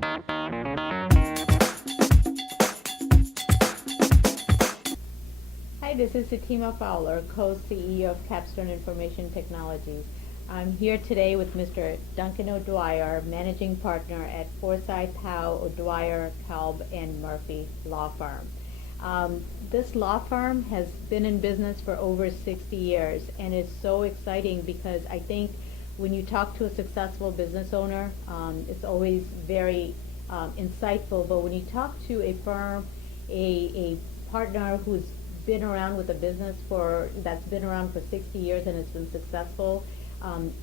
Hi, this is Sitima Fowler, co-CEO of Capstone Information Technologies. I'm here today with Mr. Duncan O'Dwyer, Managing Partner at Forsyth Howe, O'Dwyer, Kalb, and Murphy Law Firm. This law firm has been in business for over 60 years, and it's so exciting because I think when you talk to a successful business owner, it's always very insightful, but when you talk to a firm, a partner who's been around with a business that's been around for 60 years and has been successful,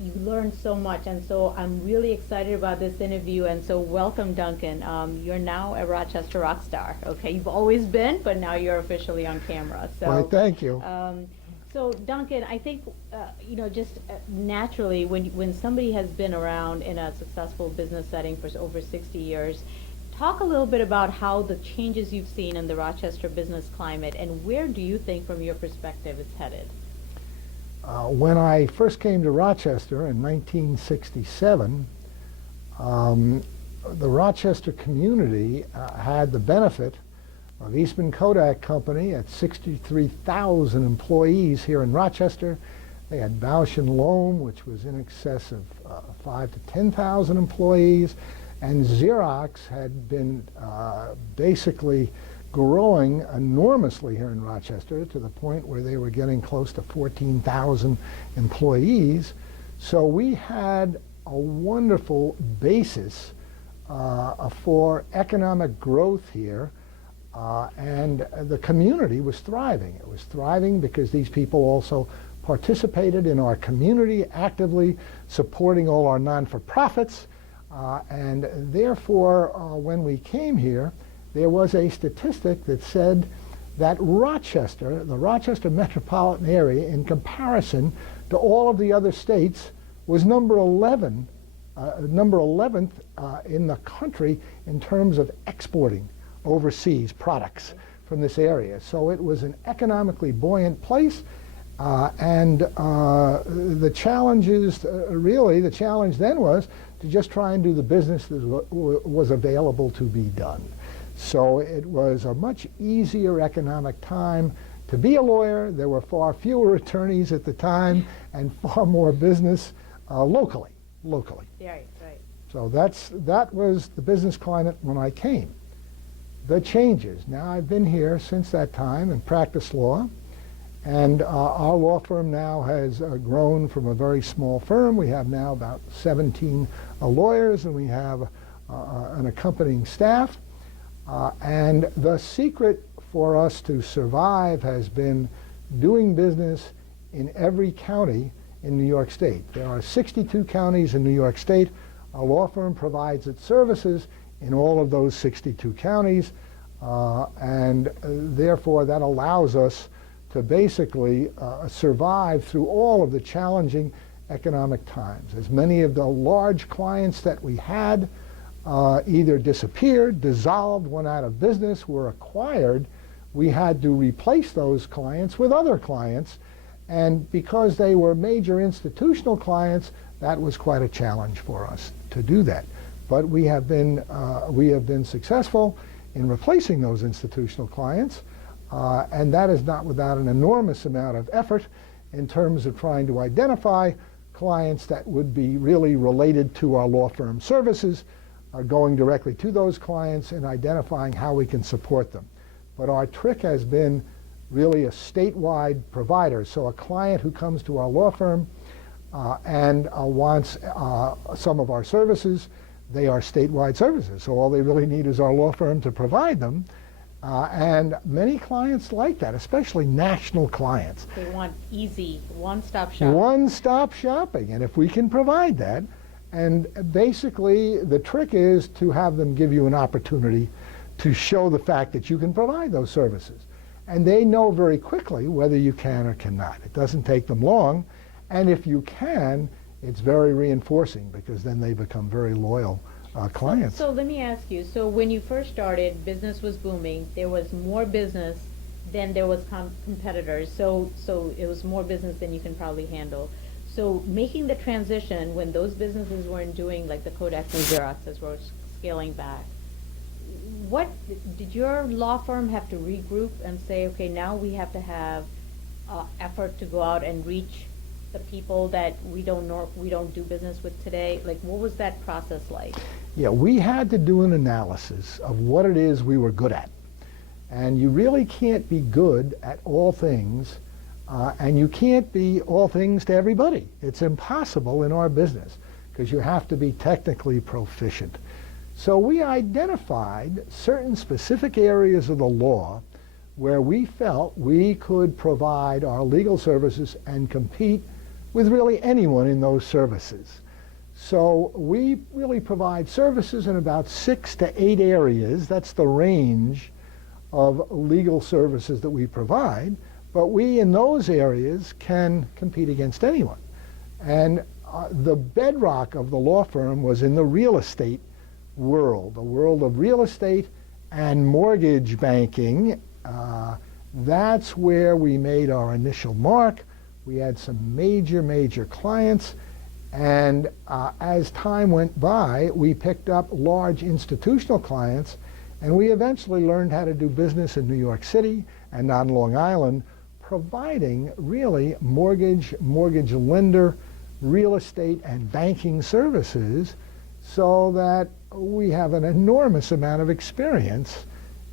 you learn so much. And so I'm really excited about this interview. And so welcome, Duncan. You're now a Rochester rock star. Okay, you've always been, but now you're officially on camera. So Well, thank you. So Duncan, I think just naturally, when somebody has been around in a successful business setting for over 60 years, talk a little bit about how the changes you've seen in the Rochester business climate, and where do you think, from your perspective, it's headed? When I first came to Rochester in 1967, the Rochester community had the benefit of Eastman Kodak Company at 63,000 employees here in Rochester. They had Bausch and Lomb, which was in excess of 5,000 to 10,000 employees. And Xerox had been basically growing enormously here in Rochester to the point where they were getting close to 14,000 employees. So we had a wonderful basis for economic growth here, and the community was thriving. It was thriving because these people also participated in our community, actively supporting all our non-for-profits. And therefore, when we came here, there was a statistic that said that Rochester, the Rochester metropolitan area, in comparison to all of the other states, was number 11th in the country in terms of exporting overseas products from this area. So it was an economically buoyant place. And the challenges, really, the challenge then was to just try and do the business that was available to be done. So it was a much easier economic time to be a lawyer. There were far fewer attorneys at the time and far more business locally. Right. So that was the business climate when I came. The changes. Now I've been here since that time and practiced law. And our law firm now has grown from a very small firm. We have now about 17 lawyers, and we have an accompanying staff. And the secret for us to survive has been doing business in every county in New York State. There are 62 counties in New York State. Our law firm provides its services in all of those 62 counties, and therefore that allows us to basically survive through all of the challenging economic times. As many of the large clients that we had either disappeared, dissolved, went out of business, were acquired, we had to replace those clients with other clients. And because they were major institutional clients, that was quite a challenge for us to do that. But we have been successful in replacing those institutional clients. And that is not without an enormous amount of effort in terms of trying to identify clients that would be really related to our law firm services, going directly to those clients and identifying how we can support them. But our trick has been really a statewide provider. So a client who comes to our law firm and wants some of our services, they are statewide services. So all they really need is our law firm to provide them. And many clients like that, especially national clients. They want easy, one-stop shopping. One-stop shopping, and if we can provide that, and basically the trick is to have them give you an opportunity to show the fact that you can provide those services. And they know very quickly whether you can or cannot. It doesn't take them long, and if you can, it's very reinforcing because then they become very loyal clients. So let me ask you, so when you first started, business was booming, there was more business than there was competitors, so it was more business than you can probably handle. So making the transition when those businesses weren't doing, like the Kodaks and Xeroxes were scaling back. What did your law firm have to regroup and say, okay, now we have to have effort to go out and reach the people that we don't do business with today? Like, what was that process like? Yeah, we had to do an analysis of what it is we were good at. And you really can't be good at all things, and you can't be all things to everybody. It's impossible in our business because you have to be technically proficient. So we identified certain specific areas of the law where we felt we could provide our legal services and compete with really anyone in those services. So we really provide services in about 6 to 8 areas. That's the range of legal services that we provide. But we, in those areas, can compete against anyone. And the bedrock of the law firm was in the real estate world, the world of real estate and mortgage banking. That's where we made our initial mark. We had some major clients. And as time went by, we picked up large institutional clients, and we eventually learned how to do business in New York City and on Long Island, providing really mortgage lender, real estate, and banking services, so that we have an enormous amount of experience.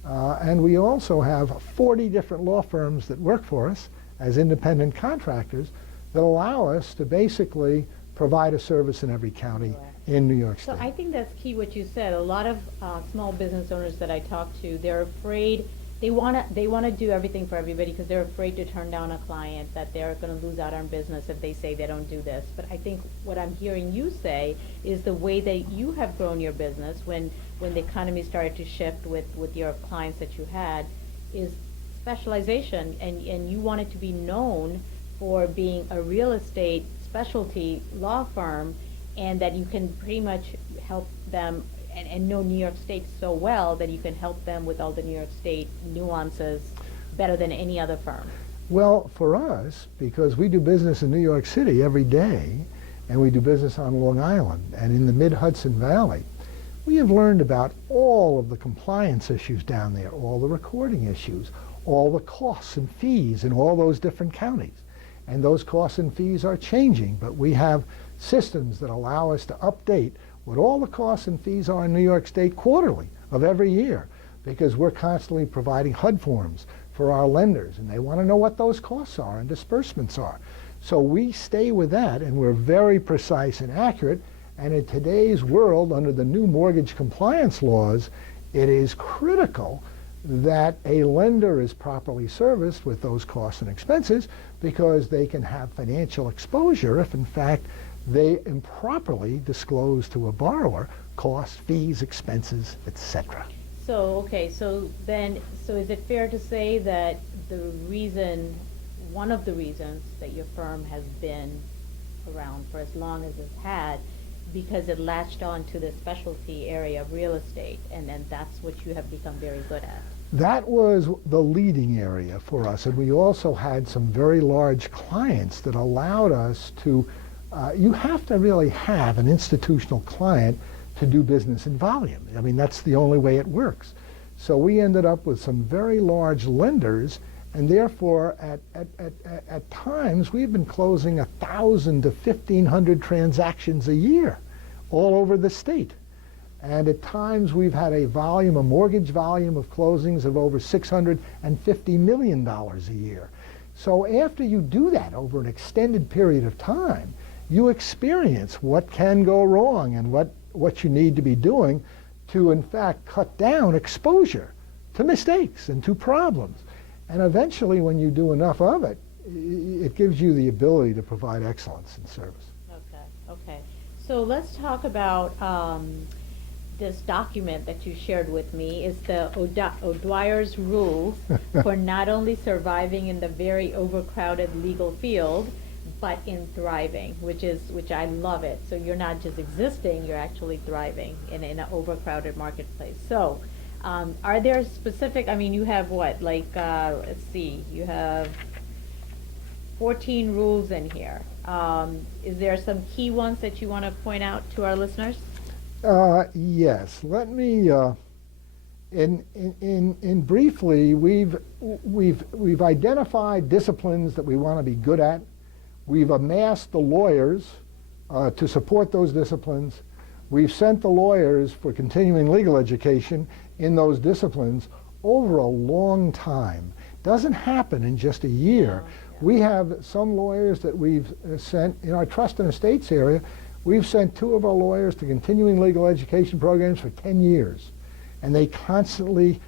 And we also have 40 different law firms that work for us as independent contractors that allow us to basically provide a service in every county in New York State. So I think that's key what you said. A lot of small business owners that I talk to, they're afraid, they want to do everything for everybody because they're afraid to turn down a client, that they're going to lose out on business if they say they don't do this. But I think what I'm hearing you say is the way that you have grown your business when the economy started to shift with your clients that you had is specialization, and you wanted to be known for being a real estate specialty law firm, and that you can pretty much help them and know New York State so well that you can help them with all the New York State nuances better than any other firm. Well, for us, because we do business in New York City every day, and we do business on Long Island and in the mid-Hudson Valley, we have learned about all of the compliance issues down there, all the recording issues, all the costs and fees in all those different counties. And those costs and fees are changing, but we have systems that allow us to update what all the costs and fees are in New York State quarterly of every year, because we're constantly providing HUD forms for our lenders, and they want to know what those costs are and disbursements are. So we stay with that, and we're very precise and accurate. And in today's world, under the new mortgage compliance laws, it is critical that a lender is properly serviced with those costs and expenses, because they can have financial exposure if, in fact, they improperly disclose to a borrower costs, fees, expenses, etc. So, okay, so is it fair to say that one of the reasons that your firm has been around for as long as it's had, because it latched on to the specialty area of real estate, and then that's what you have become very good at? That was the leading area for us, and we also had some very large clients that allowed us to, you have to really have an institutional client to do business in volume. I mean, that's the only way it works. So we ended up with some very large lenders, and therefore at times we've been closing 1,000 to 1,500 transactions a year all over the state. And at times we've had a mortgage volume of closings of over $650 million a year. So after you do that over an extended period of time, you experience what can go wrong and what you need to be doing to, in fact, cut down exposure to mistakes and to problems. And eventually, when you do enough of it, it gives you the ability to provide excellence in service. Okay. So let's talk about this document that you shared with me. Is the Codewire's Rules for not only surviving in the very overcrowded legal field, but in thriving, which I love it. So you're not just existing, you're actually thriving in an overcrowded marketplace. So are there specific, I mean, you have what, like, let's see, you have 14 rules in here. Is there some key ones that you want to point out to our listeners? Yes. Let me. In briefly, we've identified disciplines that we want to be good at. We've amassed the lawyers to support those disciplines. We've sent the lawyers for continuing legal education in those disciplines over a long time. Doesn't happen in just a year. We have some lawyers that we've sent in our trust and estates area. We've sent 2 of our lawyers to continuing legal education programs for 10 years. And they constantly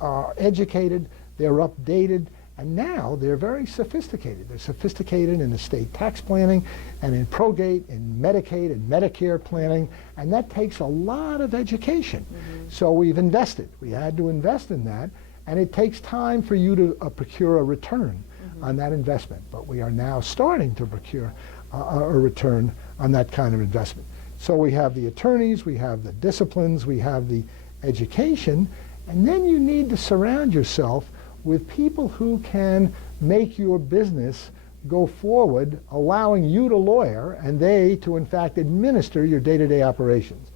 are educated, they're updated, and now they're very sophisticated. They're sophisticated in estate tax planning and in probate and Medicaid and Medicare planning, and that takes a lot of education. So we've invested. We had to invest in that, and it takes time for you to procure a return on that investment. But we are now starting to procure a return on that kind of investment. So we have the attorneys, we have the disciplines, we have the education, and then you need to surround yourself with people who can make your business go forward, allowing you to lawyer and they to in fact administer your day-to-day operations.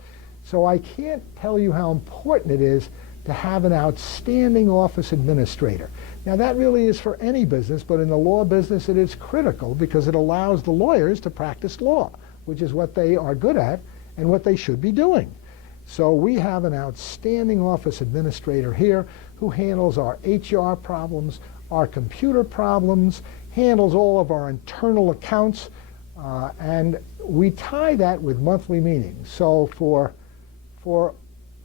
So I can't tell you how important it is to have an outstanding office administrator. Now that really is for any business, but in the law business it is critical because it allows the lawyers to practice law, which is what they are good at and what they should be doing. So we have an outstanding office administrator here who handles our HR problems, our computer problems, handles all of our internal accounts, and we tie that with monthly meetings. So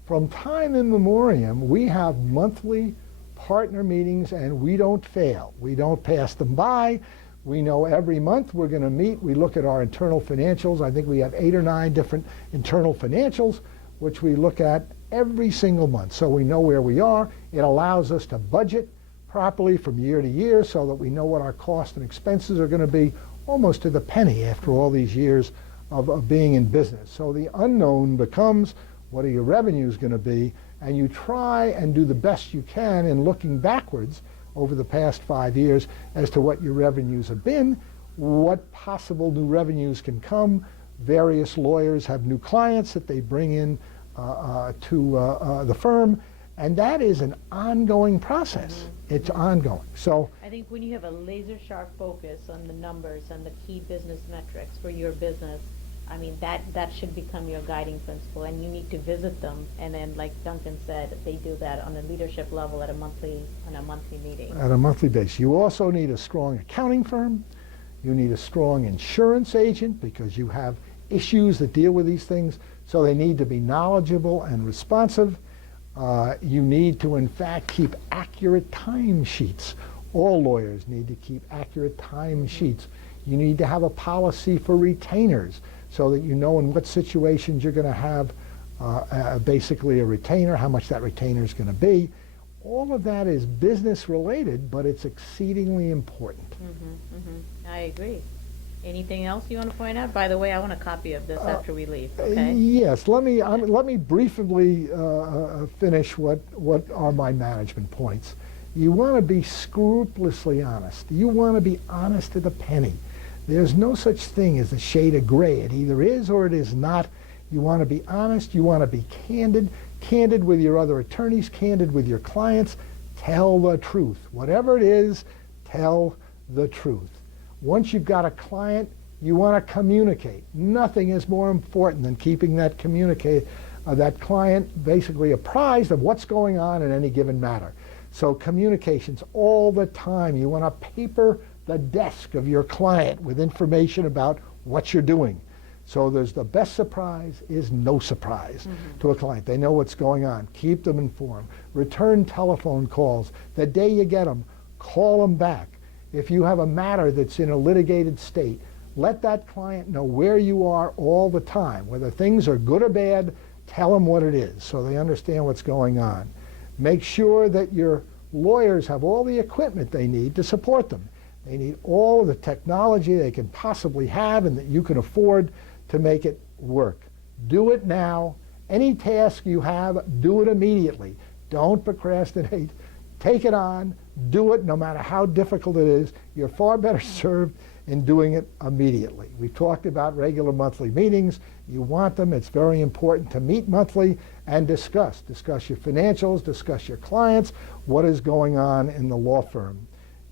from time immemorial, we have monthly partner meetings and we don't fail. We don't pass them by. We know every month we're going to meet. We look at our internal financials. I think we have 8 or 9 different internal financials, which we look at every single month. So we know where we are. It allows us to budget properly from year to year so that we know what our costs and expenses are going to be almost to the penny after all these years of being in business. So the unknown becomes, what are your revenues going to be? And you try and do the best you can in looking backwards over the past 5 years as to what your revenues have been, what possible new revenues can come. Various lawyers have new clients that they bring in to the firm, and that is an ongoing process. It's ongoing. So I think when you have a laser-sharp focus on the numbers and the key business metrics for your business, I mean, that should become your guiding principle, and you need to visit them. And then, like Duncan said, they do that on a leadership level on a monthly meeting. At a monthly basis. You also need a strong accounting firm. You need a strong insurance agent because you have issues that deal with these things. So they need to be knowledgeable and responsive. You need to, in fact, keep accurate timesheets. All lawyers need to keep accurate timesheets. You need to have a policy for retainers so that you know in what situations you're going to have basically a retainer, how much that retainer is going to be. All of that is business related, but it's exceedingly important. I agree. Anything else you want to point out? By the way, I want a copy of this after we leave. Okay. Yes. Let me briefly finish what are my management points. You want to be scrupulously honest. You want to be honest to the penny. There's no such thing as a shade of gray. It either is or it is not. You want to be honest. You want to be candid with your other attorneys, candid with your clients. Tell the truth. Whatever it is, tell the truth. Once you've got a client, you want to communicate. Nothing is more important than keeping that client basically apprised of what's going on in any given matter. So communications all the time. You want to paper the desk of your client with information about what you're doing. So there's the best surprise is no surprise to a client. They know what's going on. Keep them informed. Return telephone calls. The day you get them, call them back. If you have a matter that's in a litigated state, let that client know where you are all the time. Whether things are good or bad, tell them what it is so they understand what's going on. Make sure that your lawyers have all the equipment they need to support them. They need all of the technology they can possibly have and that you can afford to make it work. Do it now. Any task you have, do it immediately. Don't procrastinate. Take it on. Do it no matter how difficult it is. You're far better served in doing it immediately. We've talked about regular monthly meetings. You want them. It's very important to meet monthly and discuss. Discuss your financials, discuss your clients, what is going on in the law firm.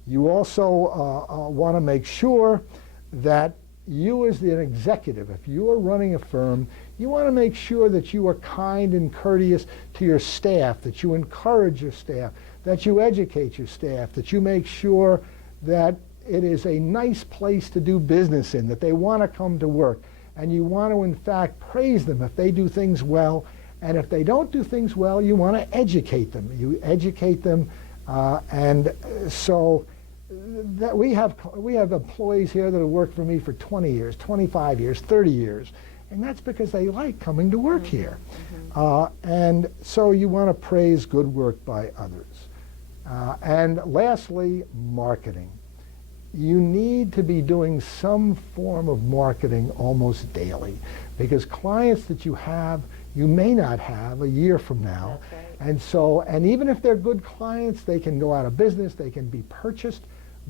You also want to make sure that you as an executive, if you are running a firm, you want to make sure that you are kind and courteous to your staff, that you encourage your staff, that you educate your staff, that you make sure that it is a nice place to do business in, that they want to come to work. And you want to, in fact, praise them if they do things well. And if they don't do things well, you want to educate them. You educate them. And so that we have employees here that have worked for me for 20 years, 25 years, 30 years. And that's because they like coming to work here. And so you want to praise good work by others. And lastly, marketing. You need to be doing some form of marketing almost daily, because clients that you have, you may not have a year from now. That's right. And even if they're good clients, they can go out of business, they can be purchased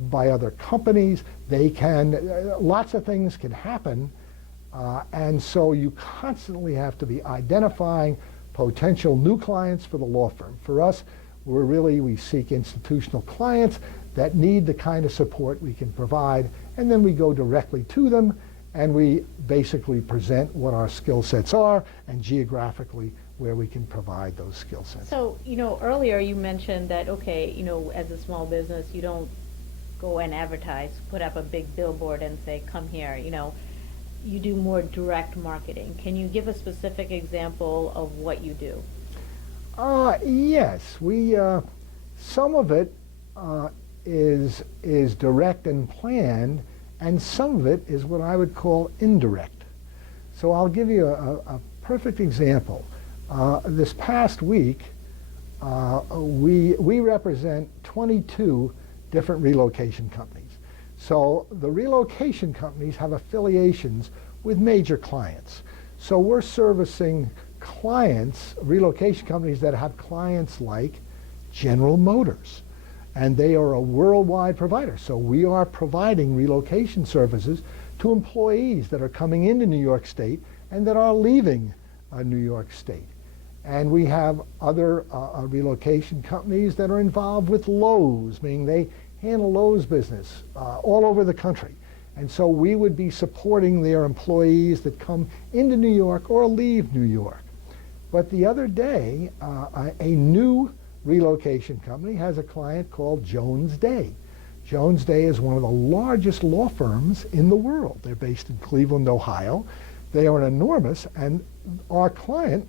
by other companies, lots of things can happen. And so you constantly have to be identifying potential new clients for the law firm. For us, we seek institutional clients that need the kind of support we can provide, and then we go directly to them and we basically present what our skill sets are and geographically where we can provide those skill sets. So, earlier you mentioned that, okay, as a small business, you don't go and advertise, put up a big billboard and say, come here, you do more direct marketing. Can you give a specific example of what you do? Yes, some of it is direct and planned, and some of it is what I would call indirect. So I'll give you a perfect example. This past week, we represent 22 different relocation companies. So the relocation companies have affiliations with major clients. So we're servicing clients, relocation companies that have clients like General Motors, and they are a worldwide provider. So we are providing relocation services to employees that are coming into New York State and that are leaving New York State. And we have other relocation companies that are involved with Lowe's, meaning they handle Lowe's business all over the country. And so we would be supporting their employees that come into New York or leave New York. But the other day, a new relocation company has a client called Jones Day. Jones Day is one of the largest law firms in the world. They're based in Cleveland, Ohio. They are enormous, and our client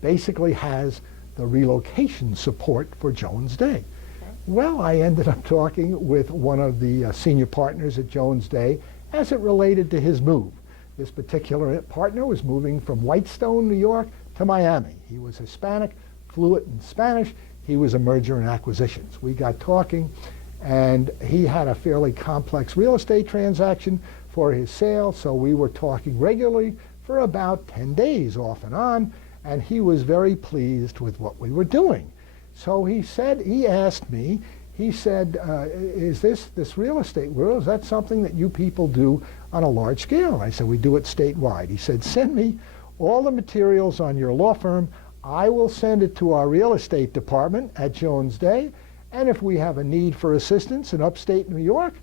basically has the relocation support for Jones Day. Okay. Well, I ended up talking with one of the senior partners at Jones Day as it related to his move. This particular partner was moving from Whitestone, New York to Miami. He was Hispanic, fluent in Spanish. He was a merger and acquisitions. We got talking, and he had a fairly complex real estate transaction for his sale, so we were talking regularly for about 10 days off and on, and he was very pleased with what we were doing. So he asked me, he said, is this real estate world, is that something that you people do on a large scale? And I said, we do it statewide. He said, send me all the materials on your law firm. I will send it to our real estate department at Jones Day, and if we have a need for assistance in upstate New York,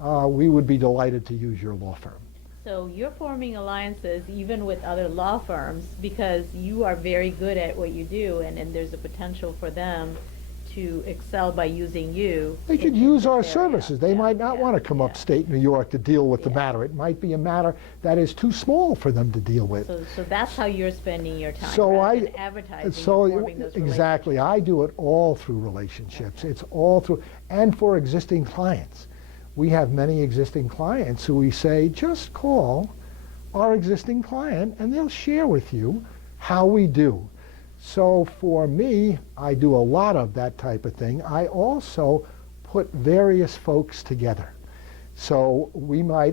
we would be delighted to use your law firm. So you're forming alliances even with other law firms because you are very good at what you do, and there's a potential for them to excel by using you. They could use our services. They might not want to come upstate New York to deal with the matter. It might be a matter that is too small for them to deal with. So that's how you're spending your time, so rather than advertising, forming those exactly. I do it all through relationships. Okay. It's all through, and for existing clients. We have many existing clients who we say, just call our existing client and they'll share with you how we do. So for me, I do a lot of that type of thing. I also put various folks together. So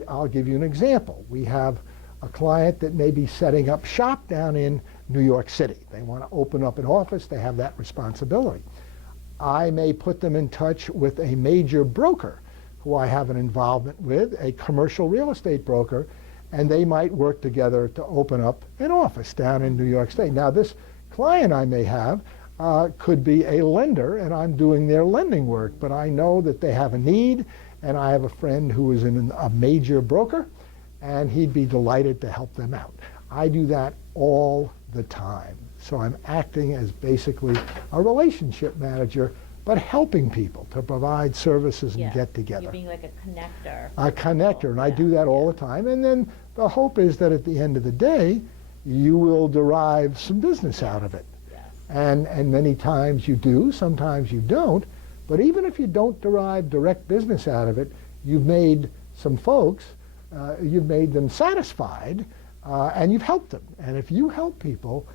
I'll give you an example. We have a client that may be setting up shop down in New York City. They want to open up an office. They have that responsibility. I may put them in touch with a major broker who I have an involvement with, a commercial real estate broker, and they might work together to open up an office down in New York State. Now, this client I may have could be a lender, and I'm doing their lending work, but I know that they have a need, and I have a friend who is a major broker, and he'd be delighted to help them out. I do that all the time. So I'm acting as basically a relationship manager, but helping people to provide services and get together. You're being like a connector. A connector, and I do that all the time. And then the hope is that at the end of the day, you will derive some business out of it. Yes. And many times you do, sometimes you don't. But even if you don't derive direct business out of it, you've made some folks, you've made them satisfied, and you've helped them. And if you help people,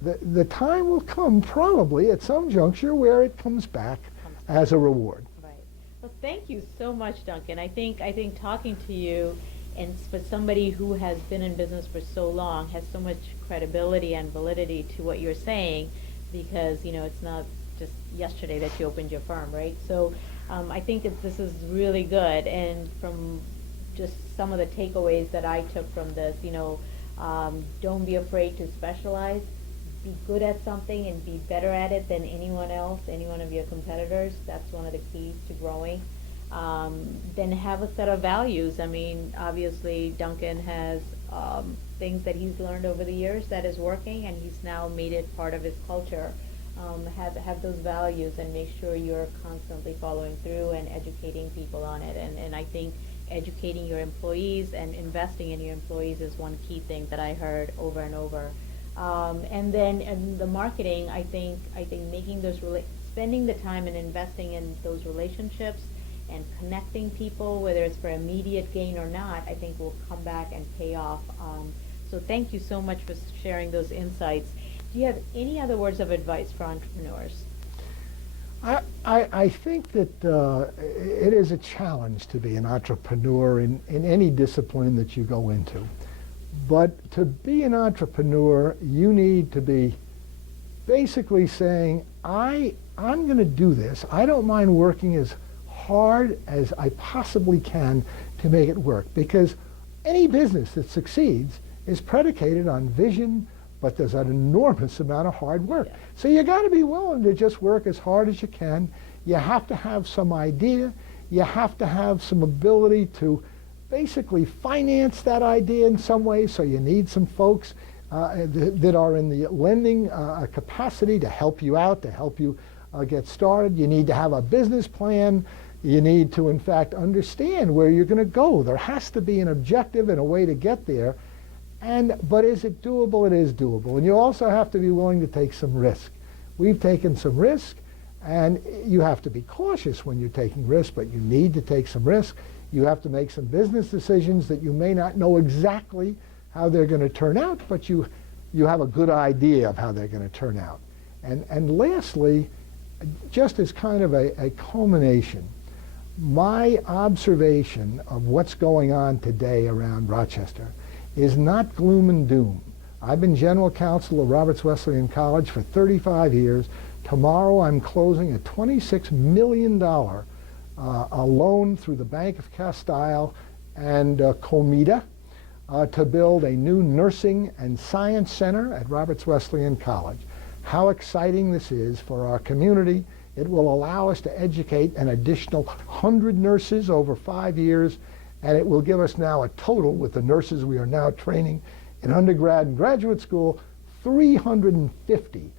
the time will come probably at some juncture where it comes back as a reward. Right. Well, thank you so much, Duncan. I think talking to you, and for somebody who has been in business for so long, has so much credibility and validity to what you're saying, because it's not just yesterday that you opened your firm, right? So I think this is really good, and from just some of the takeaways that I took from this, don't be afraid to specialize. Be good at something and be better at it than anyone else, any one of your competitors. That's one of the keys to growing. Then have a set of values. I mean, obviously Duncan has things that he's learned over the years that is working, and he's now made it part of his culture. Have those values and make sure you're constantly following through and educating people on it. And I think educating your employees and investing in your employees is one key thing that I heard over and over. And then in the marketing, I think making those spending the time and investing in those relationships and connecting people, whether it's for immediate gain or not, I think will come back and pay off. So thank you so much for sharing those insights. Do you have any other words of advice for entrepreneurs? I think that it is a challenge to be an entrepreneur in any discipline that you go into. But to be an entrepreneur, you need to be basically saying, I'm going to do this. I don't mind working as hard as I possibly can to make it work. Because any business that succeeds is predicated on vision, but there's an enormous amount of hard work. Yeah. So you got to be willing to just work as hard as you can. You have to have some idea. You have to have some ability to basically finance that idea in some way, so you need some folks that are in the lending capacity to help you out, to help you get started. You need to have a business plan. You need to, in fact, understand where you're going to go. There has to be an objective and a way to get there. But is it doable? It is doable. And you also have to be willing to take some risk. We've taken some risk, and you have to be cautious when you're taking risk, but you need to take some risk. You have to make some business decisions that you may not know exactly how they're going to turn out, but you have a good idea of how they're going to turn out. And lastly, just as kind of a culmination, my observation of what's going on today around Rochester is not gloom and doom. I've been general counsel of Roberts Wesleyan College for 35 years. Tomorrow I'm closing a $26 million a loan through the Bank of Castile and Comida to build a new nursing and science center at Roberts Wesleyan College. How exciting this is for our community. It will allow us to educate an additional 100 nurses over 5 years, and it will give us now a total, with the nurses we are now training in undergrad and graduate school, 350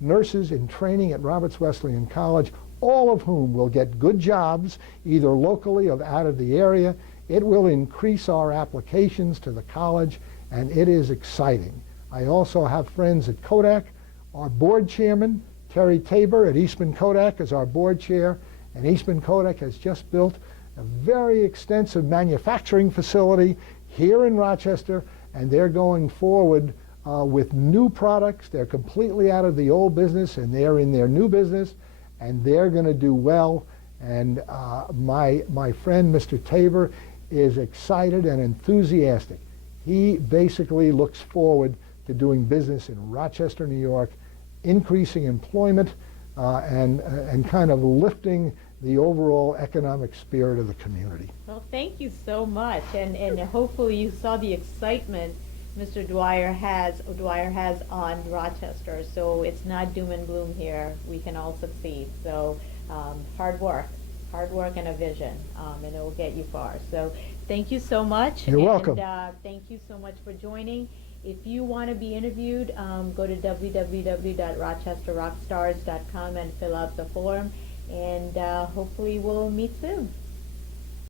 nurses in training at Roberts Wesleyan College, all of whom will get good jobs, either locally or out of the area. It will increase our applications to the college, and it is exciting. I also have friends at Kodak. Our board chairman, Terry Tabor at Eastman Kodak, is our board chair, and Eastman Kodak has just built a very extensive manufacturing facility here in Rochester, and they're going forward with new products. They're completely out of the old business, and they're in their new business, and they're going to do well. And my friend, Mr. Tabor, is excited and enthusiastic. He basically looks forward to doing business in Rochester, New York, increasing employment and kind of lifting the overall economic spirit of the community. Well, thank you so much, and hopefully you saw the excitement Mr. Dwyer has on Rochester. So it's not doom and gloom here. We can all succeed. So hard work and a vision, and it will get you far. So thank you so much. You're welcome. Thank you so much for joining. If you want to be interviewed, go to www.rochesterrockstars.com and fill out the form, and hopefully we'll meet soon.